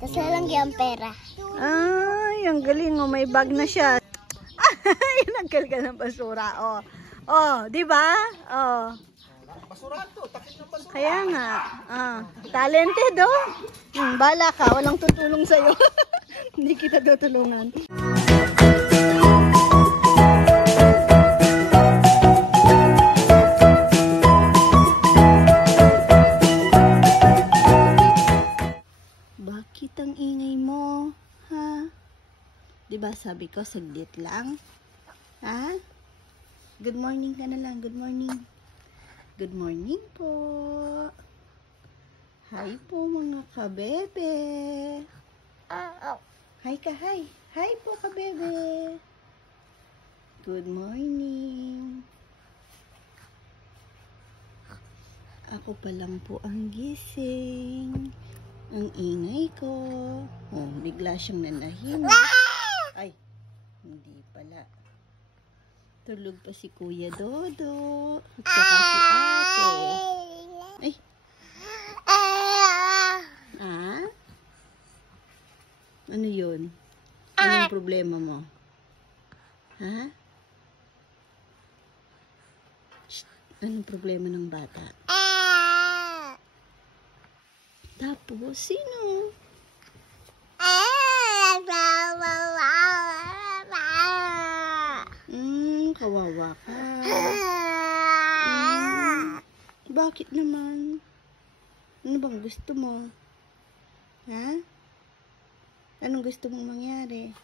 Tapos lalagyan pera. Ay, ang galing oh, may bag na siya. Nagkal ka ng basura, oh. Oh, di ba? Oh. Basura to, takip ng basura. Kaya nga, talented oh. Bala ka, walang tutulong sa'yo. Hindi kita tutulungan. Bakit ang ingay mo? Ha? Diba sabi ko, saglit lang? Ha? Good morning ka na lang. Good morning. Good morning po. Hi po mga kabebe. Hi ka, hi. Hi po kabebe. Good morning. Ako pa lang po ang gising. Ang ingay ko. Oh, bigla siyang nanahimik. Ay, hindi pala. Tulog pa si Kuya Dodo. At saka si Ate. Ay. Ah? Ano yun? Anong problema mo? Ha? Shh. Anong problema ng bata? Tapos, sino? Kawawa ka. Bakit naman? Ano bang gusto mo? Ha? Anong gusto mong mangyari?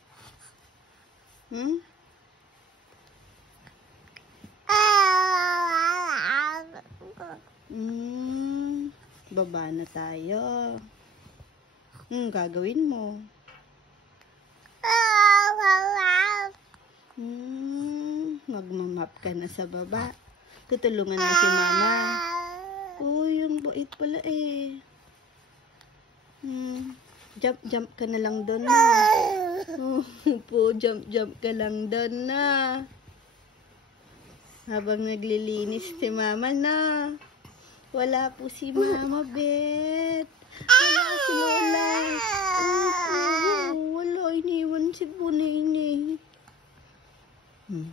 Baba na tayo. Gagawin mo? Magmamap ka na sa baba. Tutulungan mo si mama. Uy, yung bait pala eh. Jump ka na lang doon na. Po, jump ka lang doon na. Habang naglilinis si mama na. Wala po si Mama Bet. Wala si Lola. Wala, iniwan si Bunini.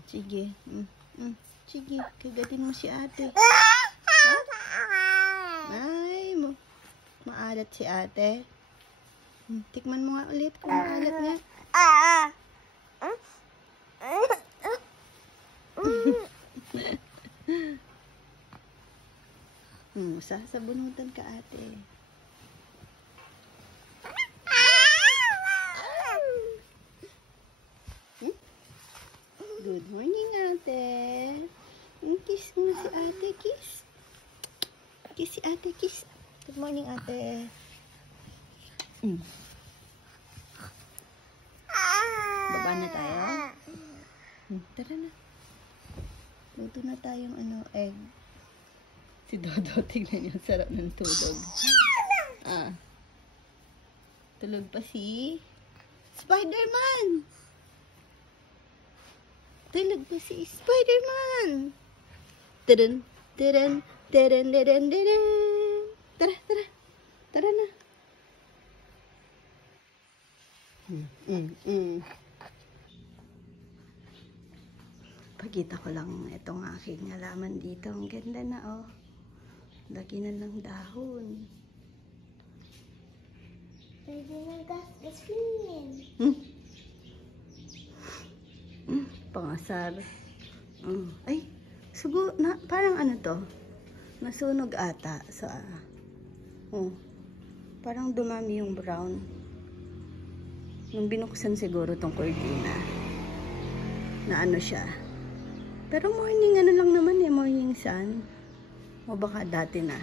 Sige. Sige, kagatin mo si ate. Ha? Ay, maalat si ate. Tikman mo nga ulit kung maalat nga. Sasabunutan ka ate. Good morning ate. Kiss mo si ate, kiss. Kiss si ate, kiss. Good morning ate. Baba na tayo? Tara na. Luto na tayong egg. Si Dodo, tignan niyo, sarap ng tulog. Tulog pa si Spider-Man. Tulog pa si Spider-Man. Taran, taran, taran, taran, taran. Tara, tara. Tara na. Pakita ko lang itong aking halaman dito. Ang ganda na oh. Lagi na ng dahon. Pwede na gas-gaslin. Pangasar. Ay, parang ano to? Nasunog ata sa parang dumami yung brown. Nung binuksan siguro tong cortina. Na ano siya. Pero morning ano lang naman eh, morning sun. O baka dati na.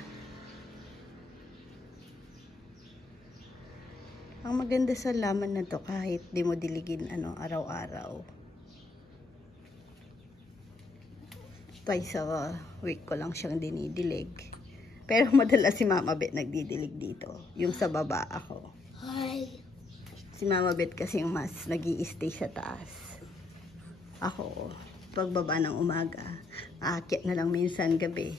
Ang maganda sa laman na to kahit di mo diligin araw-araw. Twice a week ko lang siyang dinidilig. Pero madalas si Mama Bet nagdidilig dito. Yung sa baba ako. Si Mama Bet kasi mas nag-i-stay sa taas. Ako, pagbaba ng umaga, aakyat na lang minsan gabi.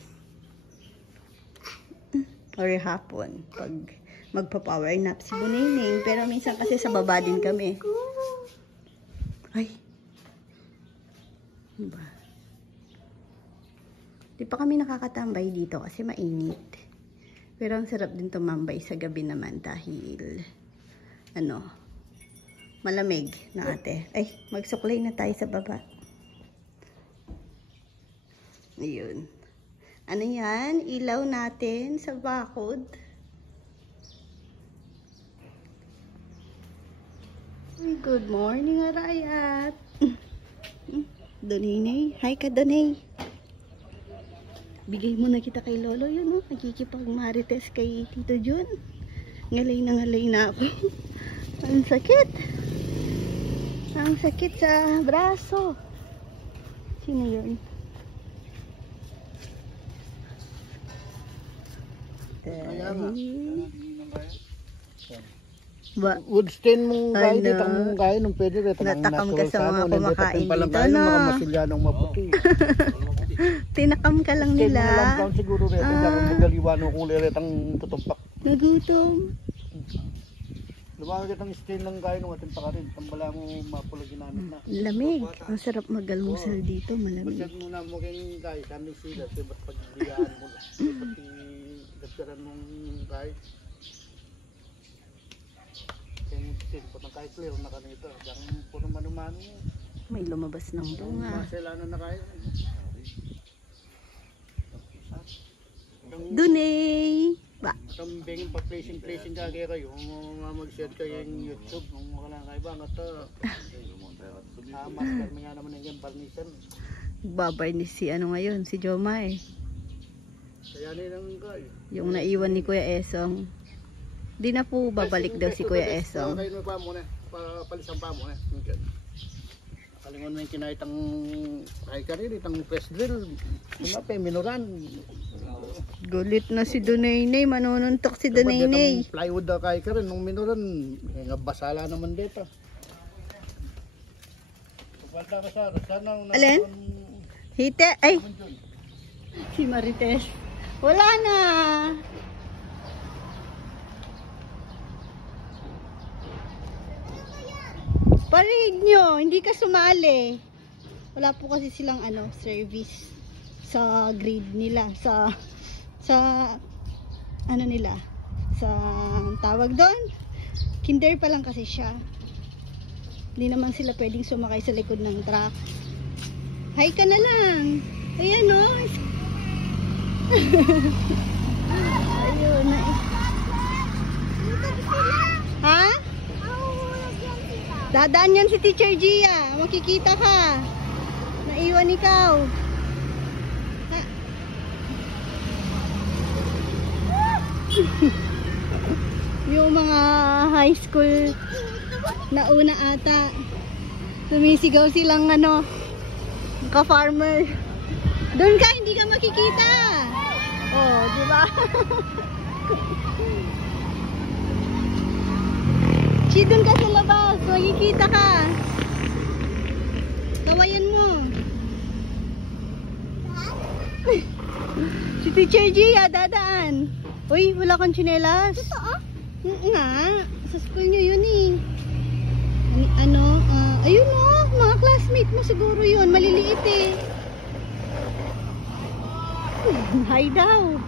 Or hapon, pag magpa-power nap si Buningning. Pero minsan kasi sa baba din kami. Ay. Ano ba? Di pa kami nakakatambay dito kasi mainit. Pero ang sarap din tumambay sa gabi naman dahil malamig na ate. Ay, magsuklay na tayo sa baba. Ayun. Ano yan? Ilaw natin sa bakod. Good morning, Arayat. Donay. Hi ka, Donay. Bigay mo na kita kay Lolo yun, oh. Nagkikipag-marites kay Tito Jun. Ngalay na ako. Ang sakit. Ang sakit sa braso. Sino yun? Ba? Wood stain mong Ano? gaya, ditang mong gaya nung pwede rin. Natakam ka sa mga kumakain dito, Mga no? masulyanong maputi. Tinakam ka lang Stain mo nila. na lang taon siguro rin. Kaya kung magaliwa nung kulay rin ang tutumpak. Nagutom. Lumawag itong stain ng gaya nung ating pakarin. Tambala mo mapula ginamit na. Lamig. Ang sarap magalmusal dito, malamig. Masyad muna mo kayong gaya. Kami sila. Kasi ba't pagbigayaan mo. Pati dagdaran mong gaya. Kaya yung stain po ng kahit clear na kanito. Diyan po ng manumano mo. May lumabas ng bunga. Maselanan na kayo. Dunay! Ba? Kambing pa placing ka kayo. Mag-share kayo yung YouTube. Nung wala kayo ba? Master mo nga naman yung barnisan. Babarnis si ano ngayon, si Jomay. Kaya nilang kayo. Yung naiwan ni Kuya Esong. Di na po babalik daw si Kuya Esong. Kayo mo pa muna. Palisan pa muna. Kalingon mo yung kinaitang kay karir, itang press drill. Kumape, minuran. Gulit na si Dunaynay, manununtok si Dunaynay. Plywood daw kay karir, nung minuran. Nga basala naman dito. Alin? Hite, ay! Si Marites. Wala na! Parig nyo, hindi ka sumali. Wala po kasi silang service sa grade nila, sa ano nila, sa tawag doon. Kinder pa lang kasi siya. Hindi naman sila pwedeng sumakay sa likod ng truck. Hi ka na lang. Ayan o. Ayun na. Ha? Dadaan yan si Teacher Gia. Makikita ka. Naiwan ikaw. Ha? Yung mga high school na una ata. Sumisigaw silang ka-farmer. Doon ka, hindi ka makikita. Oh, di ba? Si doon ka sa labas, makikita ka. Kawayan mo. Si Teacher Gia, dadaan. Uy, wala kang tsinelas. Totoo? Nga, sa school nyo yun eh. Ayun o, mga classmate mo siguro yun, maliliit eh. Hi daw.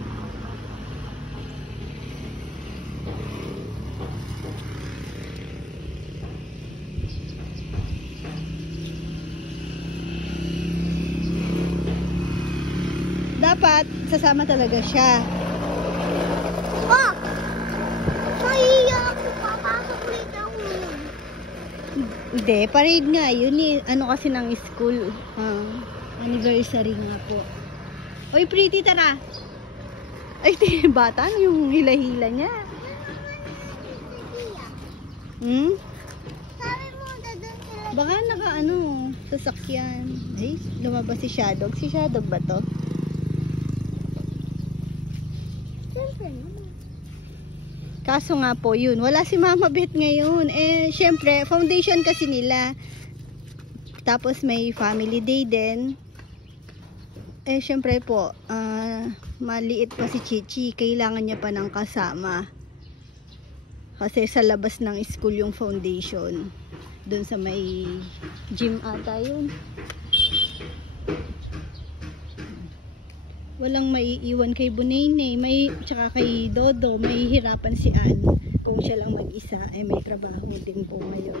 Dapat sasama talaga siya. Oh! Mahiya ako. Papasok ulit ako. Hindi, parade nga. Yun eh, kasi ng school. Anniversary nga po. Oy, pretty, tara. Ay, bata, yung hila-hila niya. Sabi mo, dadun sila. Baka sasakyan. Ay, lumabas si Shadog. Si Shadog ba to? Siyempre naman. Kaso nga po yun, wala si Mama Beth ngayon. Eh, syempre, foundation kasi nila. Tapos may family day din. Eh, syempre po, maliit pa si Chichi. Kailangan niya pa ng kasama. Kasi sa labas ng school yung foundation. Doon sa may gym ata yun. Walang maiiwan kay Bunene, tsaka kay Dodo, mahihirapan si Ann. Kung siya lang mag-isa, ay may trabaho din po ngayon.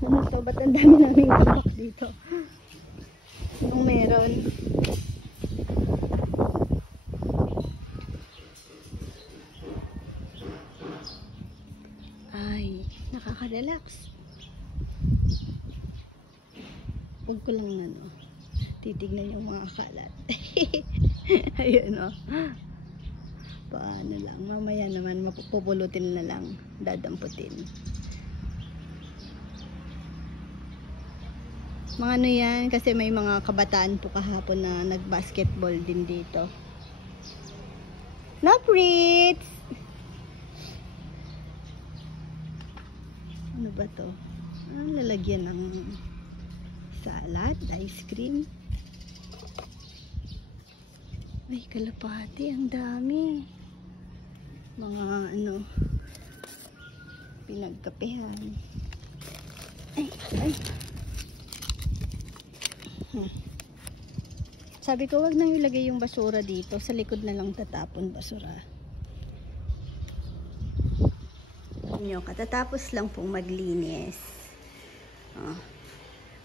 Ano to? Ba't ang dami naming tabak dito? Anong meron? Ay, nakaka-relax. Huwag ko lang titignan yung mga kalat. Ayun o. Paano lang. Mamaya naman mapupulutin na lang. Dadamputin. Mga ano yan. Kasi may mga kabataan po kahapon na nag-basketball din dito. No, Fritz! Ano ba to? Lalagyan ng salad, ice cream. Ay, kalapati, ang dami. Mga pinagkapehan. Ay. Sabi ko, wag nang ilagay yung basura dito. Sa likod na lang tatapon basura. Katatapos lang pong maglinis.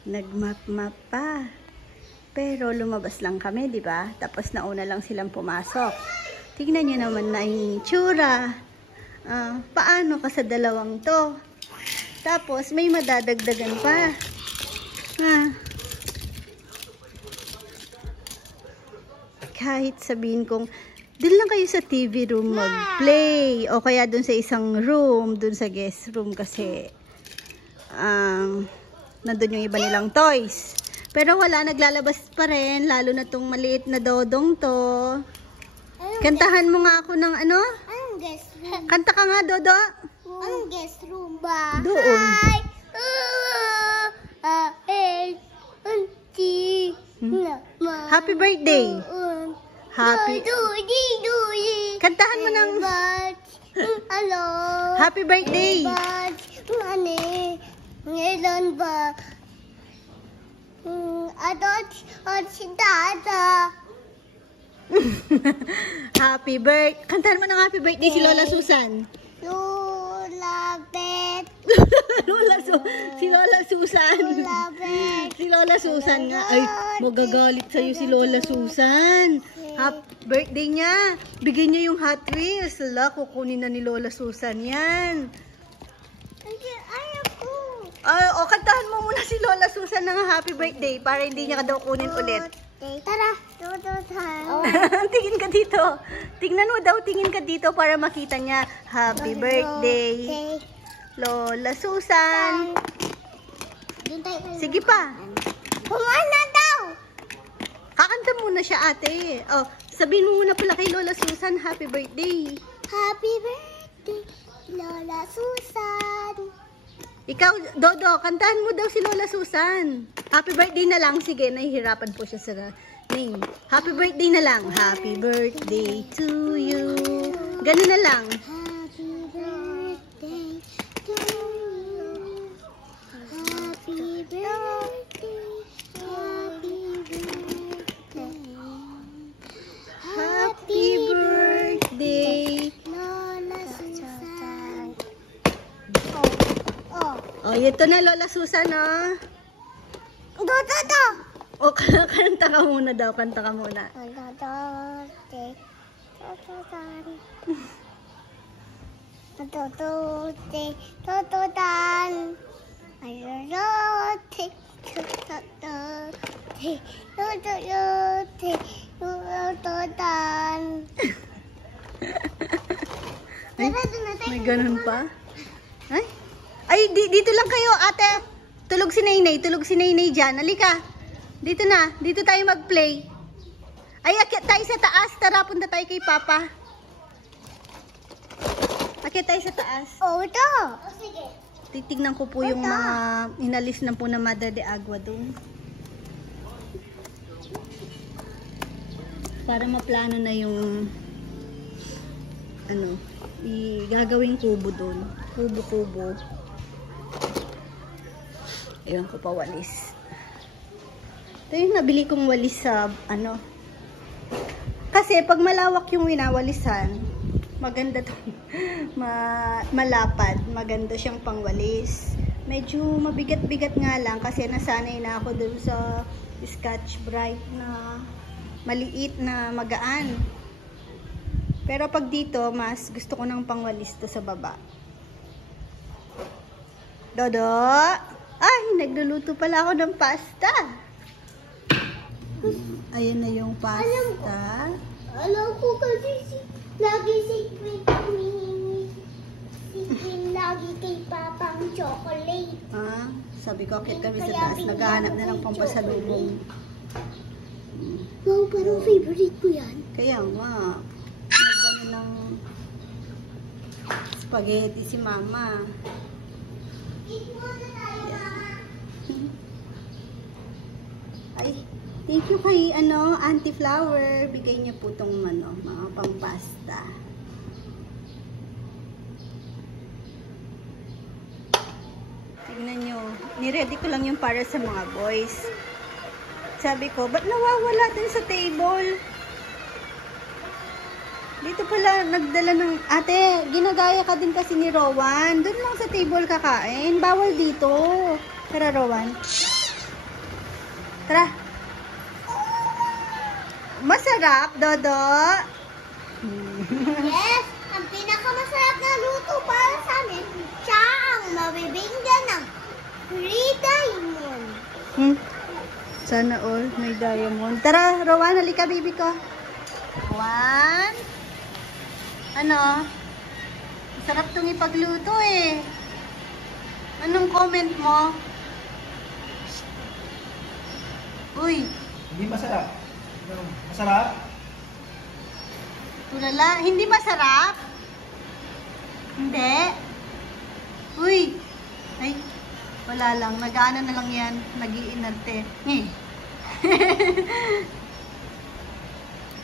Nagmap-map pa. Pero lumabas lang kami, di ba? Tapos nauna lang silang pumasok. Tingnan nyo naman na yung itsura. Paano ka sa dalawang to? Tapos may madadagdagan pa. Kahit sabihin kong doon lang kayo sa TV room mag-play. O kaya doon sa isang room, doon sa guest room kasi nandun yung iba nilang toys. Pero wala, naglalabas pa rin. Lalo na tong maliit na dodong to. Kantahan mo nga ako ng ano? Anong guest room? Kanta ka nga, Dodo. Anong guest room ba? Doon. Happy birthday. Happy. Kantahan mo ng Hello. Happy birthday. Ngayon ba? Si Dada. Happy birthday. Kantahan mo ng happy birthday si Lola Susan. Lola Bet. Si Lola Susan. Lola Bet. Si Lola Susan nga. Ay, magagalit sa'yo si Lola Susan. Happy birthday niya. Bigyan niya yung Hot Wheels. Lala, kukunin na ni Lola Susan yan. Ayaw ko. Kantahan mo muna si Lola Susan ng happy birthday para hindi niya ka daw kunin ulit. Tara. Tingin ka dito. Tingnan mo daw, tingin ka dito para makita niya. Happy birthday, Lola Susan. Sige pa. Kumana daw. Kakanta muna siya, ate. Sabihin mo muna pala kay Lola Susan, happy birthday. Happy birthday, Lola Susan. Ikaw, Dodo, kantahan mo daw si Lola Susan. Happy birthday na lang. Sige, nahihirapan po siya sa name. Happy birthday na lang. Happy birthday to you. Ganun na lang. Happy birthday to you. Happy birthday. Happy birthday. Happy birthday. Lola Susan. Ito na Lola Susan, Dodo. kanta ka muna daw. Kanta ka muna. May ganun pa? Ay, dito lang kayo, ate. Tulog si Nainay dyan. Halika. Dito na. Dito tayo mag-play. Ay, akyat tayo sa taas. Tara, punta tayo kay Papa. Akyat tayo sa taas. Ito. Sige. Titignan ko po yung mga inalis na po na Madre de Agua doon. Para maplano na yung gagawing kubo dun. Kubo-kubo. Ayun ko pa walis. Ito yung nabili kong walis sa ano. Kasi pag malawak yung winawalisan, maganda to. Malapad. Maganda siyang pangwalis. Medyo mabigat-bigat nga lang kasi nasanay na ako dun sa Scotch Brite na maliit na magaan. Pero pag dito, mas gusto ko ng pangwalis to sa baba. Dodo! Ay, nagluluto pala ako ng pasta. Ayan na yung pasta. Alam ko kasi lagi secret kami. Secret lagi kay Papang chocolate. Ah, sabi ko, akit kami sa taas. Naghahanap na ng pampasalubong. Wow, parang favorite ko yan. Kaya nga, nagano ng spaghetti si Mama. Ay, thank you kay Auntie Flower. Bigay niya po tong mga pampasta. Tingnan nyo. Niready ko lang yung para sa mga boys. Sabi ko, ba't nawawala din sa table? Dito pala nagdala ng... Ate, ginagaya ka din kasi ni Rowan. Doon lang sa table kakain. Bawal dito. Tara, Rowan. Tara. Masarap, Dodo. Yes, ang pinakamasarap na luto para sa amin, siya ang mabibigyan ng free diamond. Sana all may diamond. Tara, Rowan, halika, baby ko. One. Ano? Sarap tong ipagluto eh. Anong comment mo? Uy, Hindi masarap. Masarap? tulala. Hindi masarap? Hindi. Uy. Ay, wala lang. Nag-ano na lang yan. Nag-iinarte.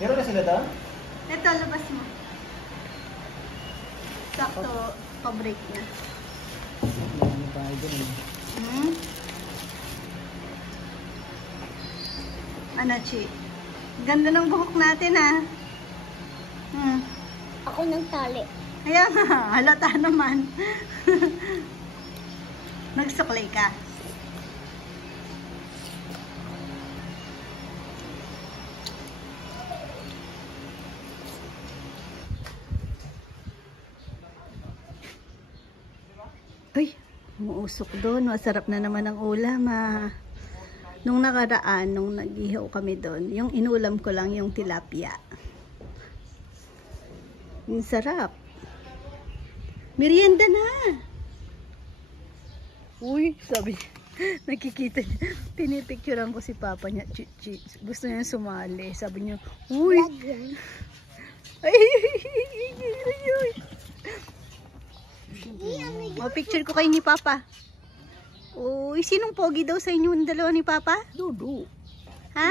Meron na sila daw? Ito, labas mo. Sakto, pa-break na. Ano tayo dun eh. Ano, Chi? Ganda ng buhok natin, ah. Ako ng tali. Kaya nga, halata naman. Nagsuklay ka. Uy, umuusok doon. Masarap na naman ang ulam, ah. Nung nakaraan, nung nag-ihaw kami doon, yung inulam ko lang yung tilapia. Yung sarap. Merienda na! Uy, sabi, nakikita niya. Pinipicturean ko si Papa niya. Gusto niya sumali. Sabi niya, uy! Ay, picture ko kayo ni Papa. Uy, sinong pogi daw sa inyo yung dalawa ni Papa? Dodo. Ha?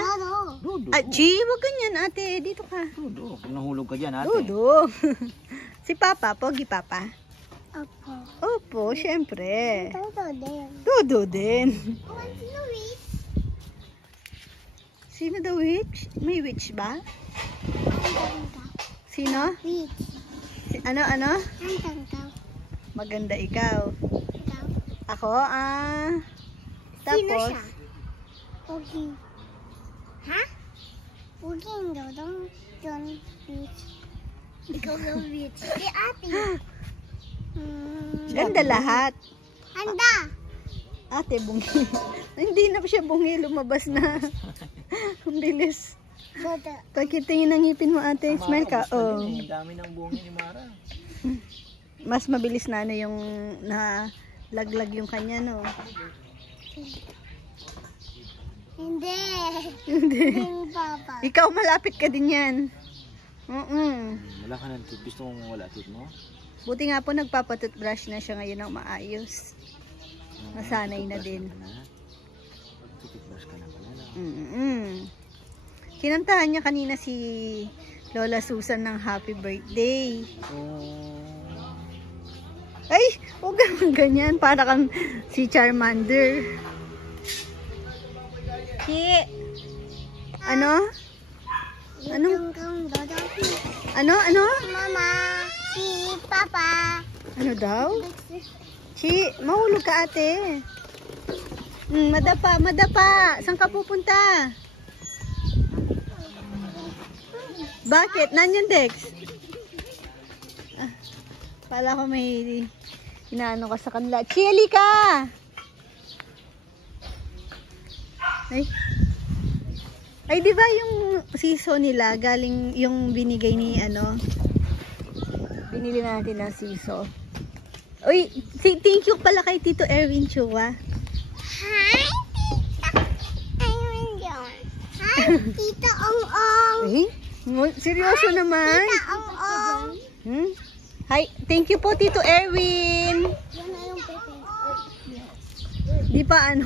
Dodo. Ah, G, wag ganyan ate. Dito ka. Dodo. Kung nahulog ka dyan, ate. Dodo. Si Papa, pogi Papa. Opo. Opo, syempre. Toto din. Dodo din. Sino witch? Sino daw witch? May witch ba? Sino? Witch. Ano? Ang tangkaw. Maganda ikaw. Ikaw. Ako, Sino tapos, siya? Pogi. Ha? Pogi ang dodong John Witch. Ikaw daw witch. Si ate. ganda lahat. Handa. Ate, bungi. Hindi na siya bungi, lumabas na. Ang bilis. Dodo. Pagkitingin ng ngipin mo, ate. Smile ka. Oh. Ang dami ng bungi ni Mara. Mas mabilis na yung laglag yung kanya, no? Hindi. Hindi. Hindi, Papa. Ikaw, malapit ka din yan. Wala ka ng tooth. Gusto mong wala tooth mo? Buti nga po, nagpapatoothbrush na siya ngayon ng maayos. Nasanay na din. Toothbrush ka na pala. Kinantahan niya kanina si Lola Susan ng happy birthday. Oh. Ay, huwag kang ganyan. Para kang si Charmander. Chi. Ano? Ano? Ano? Mama, si Papa. Ano daw? Chi, mahulog ka ate. Madapa. Saan ka pupunta? Bakit? Nandiyan, Dex? Pala ko may inaano ka sa kanila. Chi, halika! Ay, di ba yung siso nila, galing yung binigay ni binili natin ng siso. Uy, thank you pala kay Tito Erwin Chua. Hi, Tita. Ayun yun. Hi, Tita Ong-Ong. Eh? Seryoso naman? Tita Ong-Ong. Hi, thank you po Tito Erwin. Yan na yung pepe. Di pa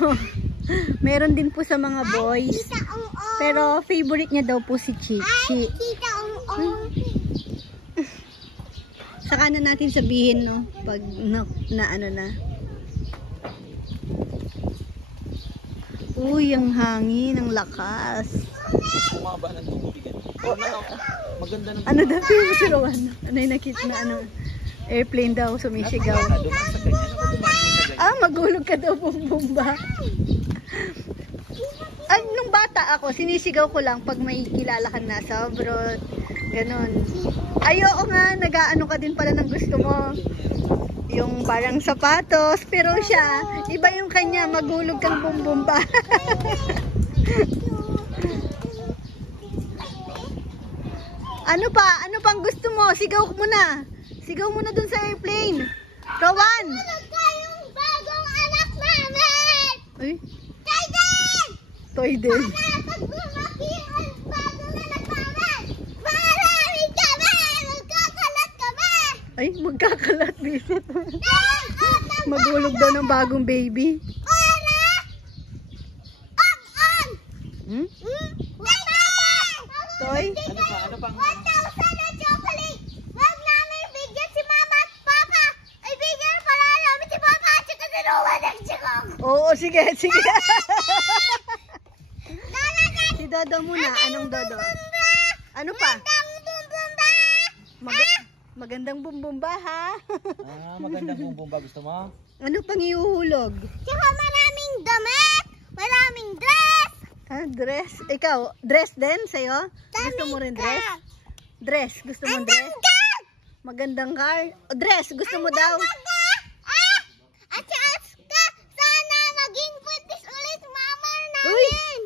meron din po sa mga boys. Tita Ong-Ong. Pero favorite niya daw po si Chi. Hi, Tita Ong-Ong. Saka na natin sabihin, no? Pag na. Uy, ang hangin, ang lakas. Bumaba ng tubig. Maganda ng Ano daw yung si Rowan? Ano yung nakita na airplane daw, sumisigaw. Magulog ka daw, bumba. Nung bata ako, sinisigaw ko lang pag may kilala ka na sa abroad. Ganon. Ayoko nga, nag-aano ka din pala ng gusto mo. Yung parang sapatos, pero siya, iba yung kanya, magulog kang bumbumba. Ano pang gusto mo? Sigaw mo na. Sigaw mo na dun sa airplane. Rowan! Ano kayong bagong anak namin? Uy, Kaiden! toy din. Pag lumaki ang bago na namin, marami kami! Magkakalat kami! Ay, magkakalat bisit. Magulog daw ng bagong baby. Toy? Ano pang? 1,000 na chocolate! Wag namin bigyan si Mama at Papa! Ay, bigyan pala namin si Papa at saka si Rowan at saka. Oo, sige. Si Dodo muna. Anong Dodo? Ano pa? Magandang bumbumba, ha? Magandang bumbumba. Gusto mo? Ano pang iuhulog? Tsaka maraming damit! Maraming dress! Dress? Ikaw, dress din sa'yo? Gusto mo rin dress? Dress, gusto mo dress? Magandang car? Dress, gusto mo daw? At saka sana maging buntis ulit mama namin!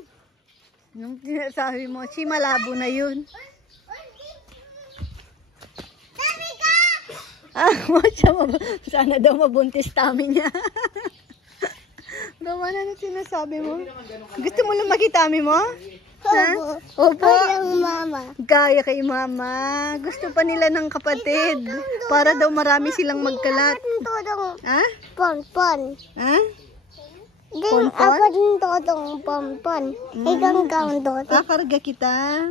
Nung sinasabi mo, si malabo na yun. Dami ka! Sana daw mabuntis tami niya. Gawa na sinasabi mo. Gusto mo lumaki tami mo? Ha? Opo. Kayang mama. Gaya kay mama. Gusto pa nila ng kapatid. Para daw marami silang magkalat. Ha? Pon-pon. Ha? Ding Pon-pon? ako din todong pon-pon. Igang kaon todong. Karga kita.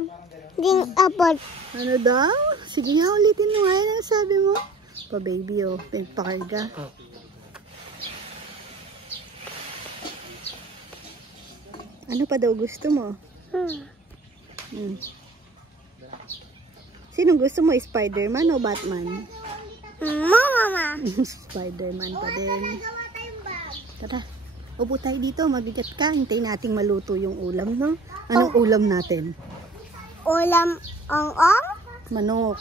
Ding apot. Ano daw? Sige nga, ulitin mo nga. Ano sabi mo? Pa baby, oh. Pakarga. Ano pa daw gusto mo? Sinong gusto mo? Spider-Man o Batman? Mama. Spider-Man pa din. Tara, upo tayo dito. Mabigat ka. Hintayin nating maluto yung ulam, no? Anong ulam natin? Ulam ang-ang? Manok.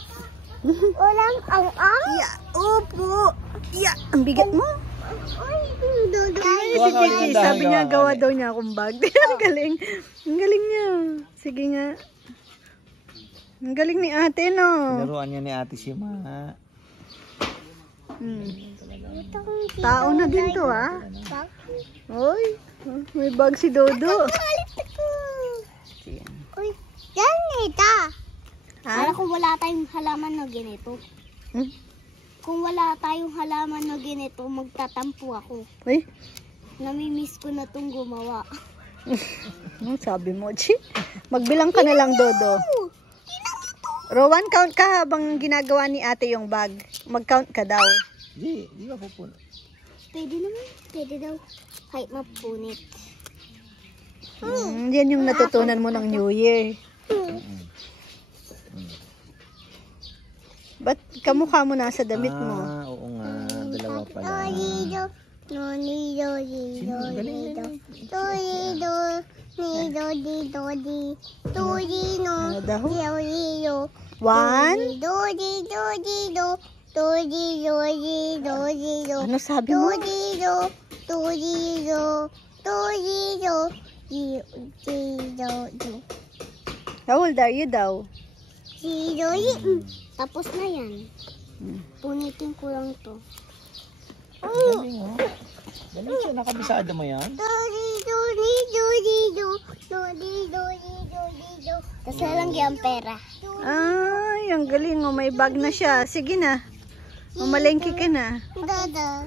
Ulam ang-ang? Yeah, upo. Yeah, ang bigat mo. Ay, Sabi niya, gawa daw niya akong bag. Ang galing. Ang galing niya. Sige nga. Ang galing ni ate, no? Laruan niya ni ate si Ma. Tao na din to, ha? Oy, may bag si Dodo. Uy, ganita. Ha? Kung wala tayong halaman na ganito. Kung wala tayong halaman na ganito, magtatampo ako. Uy, Namimiss ko na itong gumawa. anong sabi mo, Chi? Magbilang ka na lang, Dodo. Rowan, count ka habang ginagawa ni ate yung bag. Mag-count ka daw. Di ba pupuno? Pwede naman. Pwede daw. Kahit mapunit. Yan yung natutunan mo ng New Year. Ba't kamukha mo nasa damit mo? Ah, oo nga. Dalawa pala. Nido. No, nido, nido, nido. Nido, nido, nido, nido, nido. Ano daw? Nido, nido. One? Nido, nido, nido. Nido, nido, nido. Ano sabi mo? Nido, nido, nido. How old are you daw? Tapos na yan. Punitin ko lang to. Galing oh. Galing siya. Nakabisado mo yan? Tapos lang yung pera. Ay, ang galing oh. May bag na siya. Sige na. Mamalengke ka na. Dada.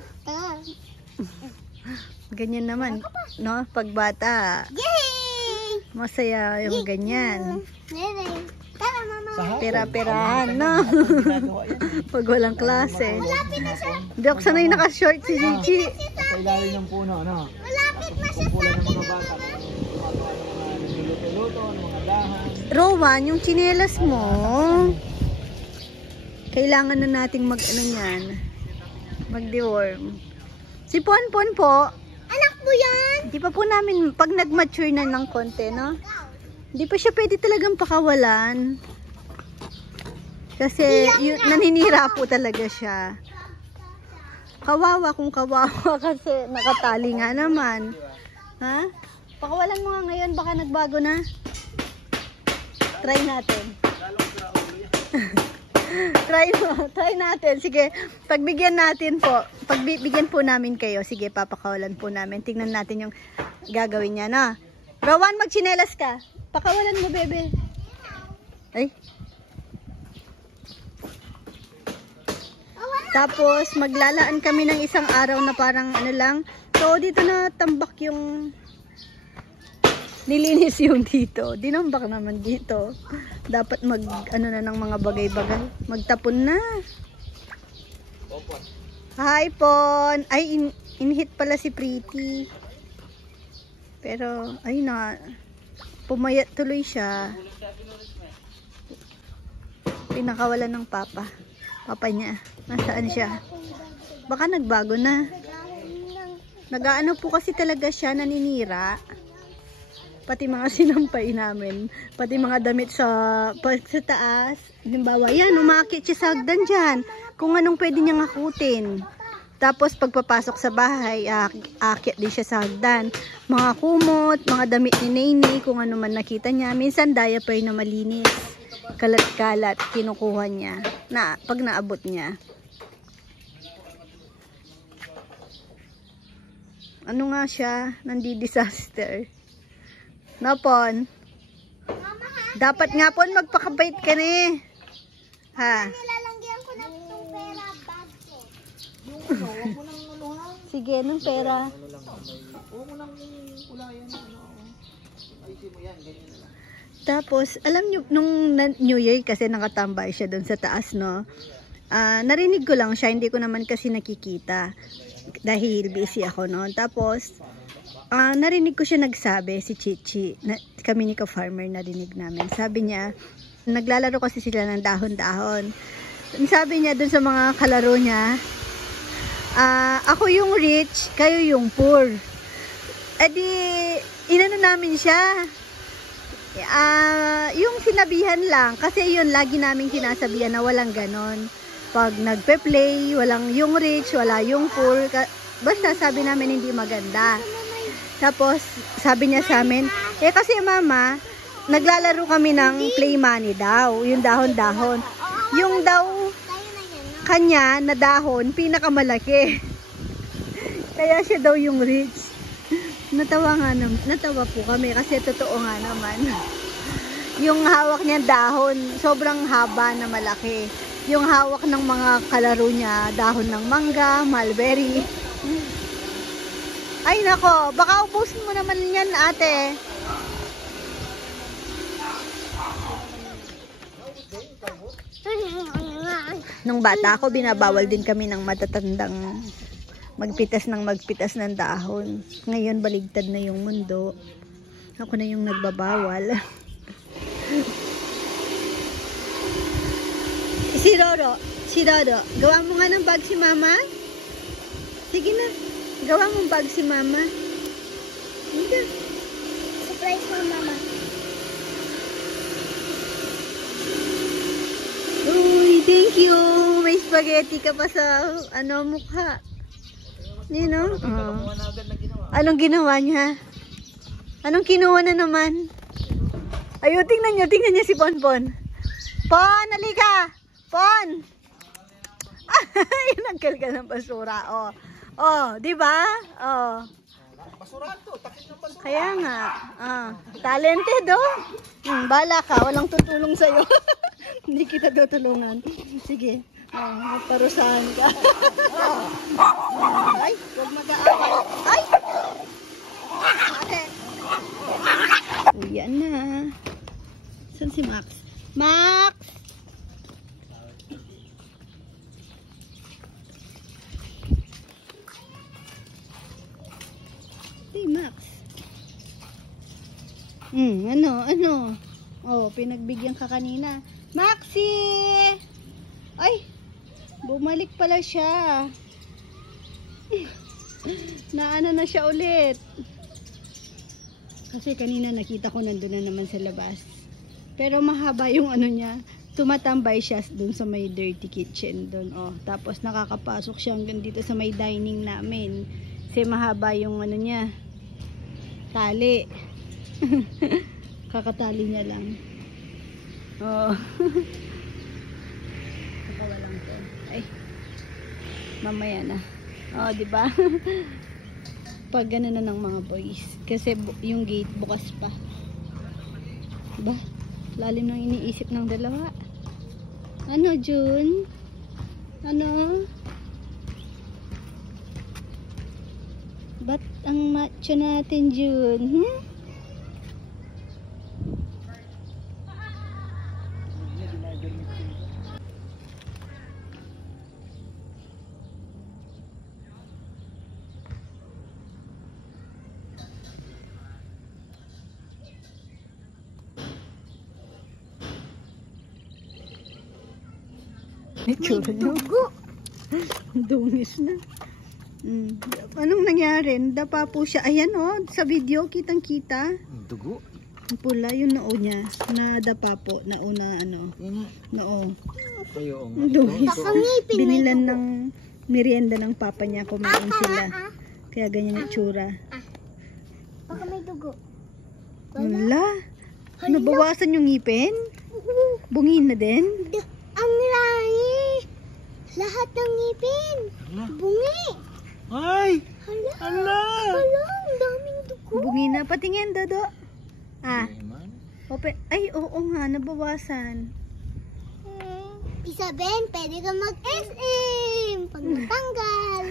Ganyan naman. No? Pag bata, Yay! masaya yung ganyan. Nene. Tara, mama. Sa hapon. Pera-perahan, no? Ginagawa yan. Pag walang klase. Malapit na siya. Hindi ako sanay naka-short si Gigi. Sa ilalim ng puno, ano? Malapit na siya sa Kumpulan ng akin. mga bata. Gumagawa ng mga nagluluto-luto, ng mga dahan. Rowan, yung tsinelas mo, kailangan na nating mag-ano yan. Mag-deworm. Si Ponpon po, Anak mo yan? di pa po namin, pag nag-mature na ng konti, no? Di pa siya pwede talagang pakawalan. Kasi naninira po talaga siya. Kawawa kung kawawa kasi nakatali nga naman. Ha? Pakawalan mo nga ngayon, baka nagbago na. Try natin. Try natin. Sige, pagbigyan natin po. Pagbigyan po namin kayo. Sige, papakawalan po namin. Tingnan natin yung gagawin niya, na. Rowan, magchinelas ka. Pakawalan mo, bebe. Ay. Tapos, maglalaan kami ng isang araw na parang ano lang. So, dito na tambak yung nilinis yung dito. Dinambak naman dito. Dapat mag, ano na ng mga bagay-bagay. Magtapon na. Hi, Pon. Ay, inhit pala si Pretty. Pero, ayun na. Pumayat tuloy siya. Pinakawalan ng papa. Papa niya. Nasaan siya? Baka nagbago na. Nagaano po kasi talaga siya, naninira. Pati mga sinampay namin. Pati mga damit sa taas. Halimbawa, yan, umakit siya sa hagdan dyan. Kung anong pwede niyang akutin. Tapos pagpapasok sa bahay, aakyat din siya sa hagdan. Mga kumot, mga damit ni Nene, kung ano man nakita niya. Minsan diaper na malinis. Kalat-kalat, kinukuha niya. Pag naabot niya. Ano nga siya? Nandi-disaster. Napon? Dapat nga po magpakabait ka na eh. Ha? Nilalangyan ko na itong pera bag ko. Sige, nung pera. Huwag mo lang kulayan. Ayusin mo yan, ganyan na lang. Tapos, alam nyo, nung New Year kasi nakatambay siya doon sa taas, no? Narinig ko lang siya, hindi ko naman kasi nakikita. Dahil busy ako noon. Tapos, narinig ko siya nagsabi, si Chichi, kami ni ka-farmer narinig namin. Sabi niya, naglalaro kasi sila ng dahon-dahon. Sabi niya dun sa mga kalaro niya, ako yung rich, kayo yung poor. Edi, inano namin siya. Yung sinabihan lang, kasi yun, lagi namin sinasabihan na walang ganon. Pag nagpe-play, walang yung rich, wala yung poor. Basta sabi namin hindi maganda. Tapos, sabi niya sa amin, kasi mama, naglalaro kami ng play money daw, yung dahon-dahon. Yung daw, kanya na dahon, pinakamalaki. Kaya siya daw yung rich. Natawa po kami kasi totoo nga naman. Yung hawak niya dahon, sobrang haba na malaki. Yung hawak ng mga kalaro niya, dahon ng mangga, mulberry. Ay nako, baka ubusin mo naman yan, ate. Nung bata ako, binabawal din kami ng matatandang magpitas ng dahon. Ngayon, baligtad na yung mundo. Ako na yung nagbabawal. Si Roro, gawa mo nga ng bag si Mama. Sige na, gawa mong bag si Mama. Hindi. Surprise mo, Mama. Uy, thank you. May spaghetti ka pa sa mukha. You know? Kalamuhan na agad na ginawa. Anong ginawa niya? Anong kinuha na naman? Ayun, tingnan niyo si Ponpon. Pon, halika! Pon! Ay, nagkalkal ng basura. Oh, di ba? Oh. Basurahan to, takip ng basura. Kaya nga. Talented, oh. Bala ka, walang tutulong sa'yo. Hindi kita tutulungan. Sige. Parusahan ka. Ay, huwag mag-aaway. Ay! Bakit? Uyan na. Saan si Max? Max! Hey, Max. Ano? Oh, pinagbigyan ka kanina. Maxi! Ay! Bumalik pala siya. Naano na siya ulit. Kasi kanina nakita ko nandun na naman sa labas. Pero mahaba yung niya. Tumatambay siya dun sa may dirty kitchen dun. Oh, tapos nakakapasok siya hanggang dito sa may dining namin. Kasi mahaba yung niya. Tali. Kakatali niya lang. Oh. Nakawalang to. Ay. Mamaya na. Oh, di ba? Pag gano'n na ng mga boys. Kasi yung gate bukas pa. Diba? Lalim nang iniisip ng dalawa. Ano, June? Ano? Ba't ang macho natin, June? Itsura niyo. Dungis na. Anong nangyari? Dapa po siya. Ayan sa video, kitang-kita. Dugo? Pula yung noo niya. Nadapa po. Nauna noo. Ayo, Dungis. Binilan ng merienda ng papa niya. Kumain sila. Kaya ganyan yung itsura. Baka may dugo. Wala. Nabawasan yung ngipin? Bungin na din? Ang lahi. Lahat ng ngipin. Bungi. Ay! Hala, ang daming dugo. Bungin na. Patingin, Dodo. Ay, oo nga. Nabawasan. Isaben, pwede ka mag-SM pag natanggal.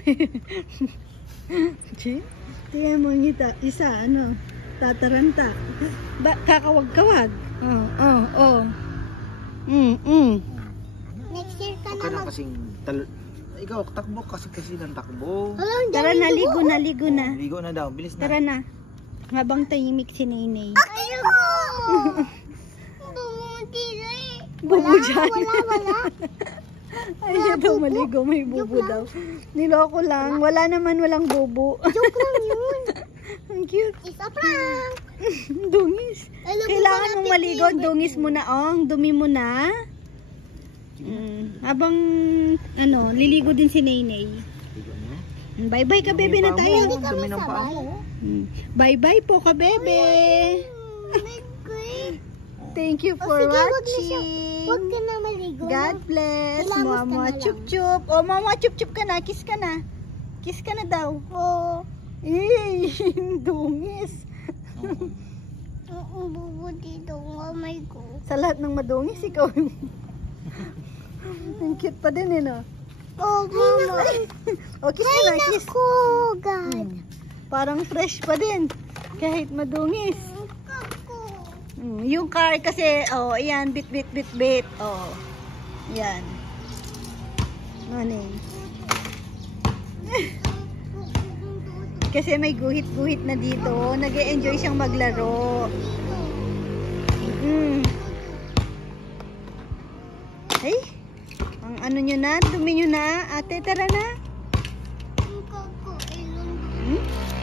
Tingnan mo ngita. Isa, tataranta. Kakawag-kawag. Next year ka Huwag ka na na kasing ikaw, takbo kasi ng takbo. Tara na, ligo na. Ligo na daw, bilis na. Tara na. Habang tahimik si Nenay. Ayoko! Bumuti na eh. Bubo dyan. Wala. Ay, siya daw maligo. May bubo daw. Niloko lang. Wala naman, walang bubo. Joke lang yun. Ang cute. It's a prank. Dungis. Kailangan mong maligo. Dungis mo na, Ang dumi mo na. Habang, liligo din si Nenay. Bye-bye ka, bebe na tayo. Dumi ng paa mo. Bye-bye po ka, bebe. Thank you for watching. Huwag ka na maligo. God bless. Hilamos ka na Mama lang. chup-chup. Oh, mama chup-chup ka na. Kiss ka na. Kiss ka na daw. Oh. Eh, dungis. Ang bubo dito. Oh my God. Sa lahat ng madungis, ikaw. Ang cute pa din, no? Oh, mama. Oh, kiss ka na. Kiss. Ako, God. Parang fresh pa din. Kahit madungis. Yung car kasi, ayan, bit. Oh, yan. Ano Kasi may guhit-guhit na dito. Nag-e-enjoy siyang maglaro. Ay, ang ano nyo na, dumi nyo na. Ate, tara na. Hmm?